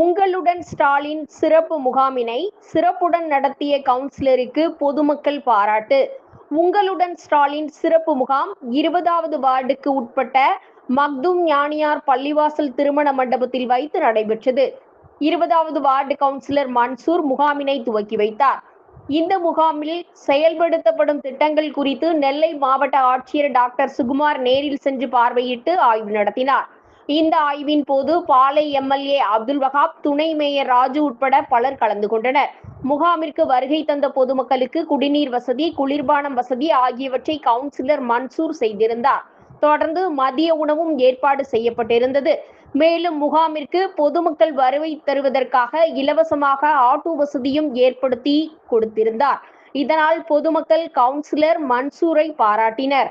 உங்களுடன் ஸ்டாலின் சிறப்பு முகாமினை சிறப்புடன் நடத்திய கவுன்சிலருக்கு பொதுமக்கள் பாராட்டு. உங்களுடன் ஸ்டாலின் சிறப்பு முகாம் இருபதாவது வார்டுக்கு உட்பட்ட மக்தும் ஞானியார் பள்ளிவாசல் திருமண மண்டபத்தில் வைத்து நடைபெற்றது. இருபதாவது வார்டு கவுன்சிலர் மன்சூர் முகாமினை துவக்கி வைத்தார். இந்த முகாமில் செயல்படுத்தப்படும் திட்டங்கள் குறித்து நெல்லை மாவட்ட ஆட்சியர் டாக்டர் சுகுமார் நேரில் சென்று பார்வையிட்டு ஆய்வு நடத்தினார். இந்த ஆய்வின் போது பாலை எம்எல்ஏ அப்துல் வகாப் துணை மேயர் ராஜு உட்பட பலர் கலந்து கொண்டனர். முகாமிற்கு வருகை தந்த பொதுமக்களுக்கு குடிநீர் வசதி குளிர்பானம் வசதி ஆகியவற்றை கவுன்சிலர் மன்சூர் செய்திருந்தார். தொடர்ந்து மதிய உணவும் ஏற்பாடு செய்யப்பட்டிருந்தது. மேலும் முகாமிற்கு பொதுமக்கள் வருகை தருவதற்காக இலவசமாக ஆட்டோ வசதியும் ஏற்படுத்தி கொடுத்திருந்தார். இதனால் பொதுமக்கள் கவுன்சிலர் மன்சூரை பாராட்டினர்.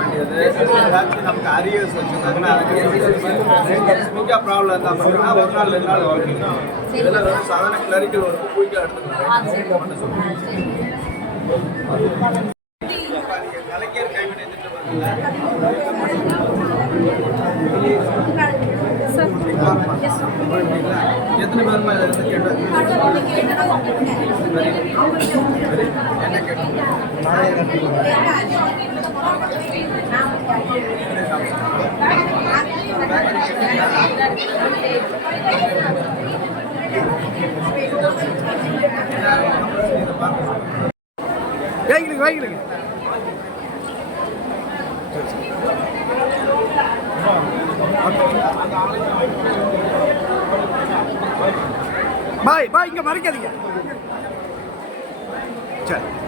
வேண்டியது ஏதாச்சும் நமக்கு அரியர்ஸ் வச்சிருந்தாங்கன்னா அதுக்கு முக்கிய ப்ராப்ளம் இருந்தால் மட்டும்தான் ஒரு நாள் ரெண்டு நாள் வரைக்கும் இதெல்லாம் வெறும் சாதாரண கிளரிக்கல் ஒரு குயிக்காக எடுத்துக்கலாம் கலைஞர் கைவினை திட்டம் எத்தனை பேருமா இதை வாங்கிடுங்க வாங்கிடுங்க. பாய் பாய் இங்க மறைக்காதீங்க. Чекай.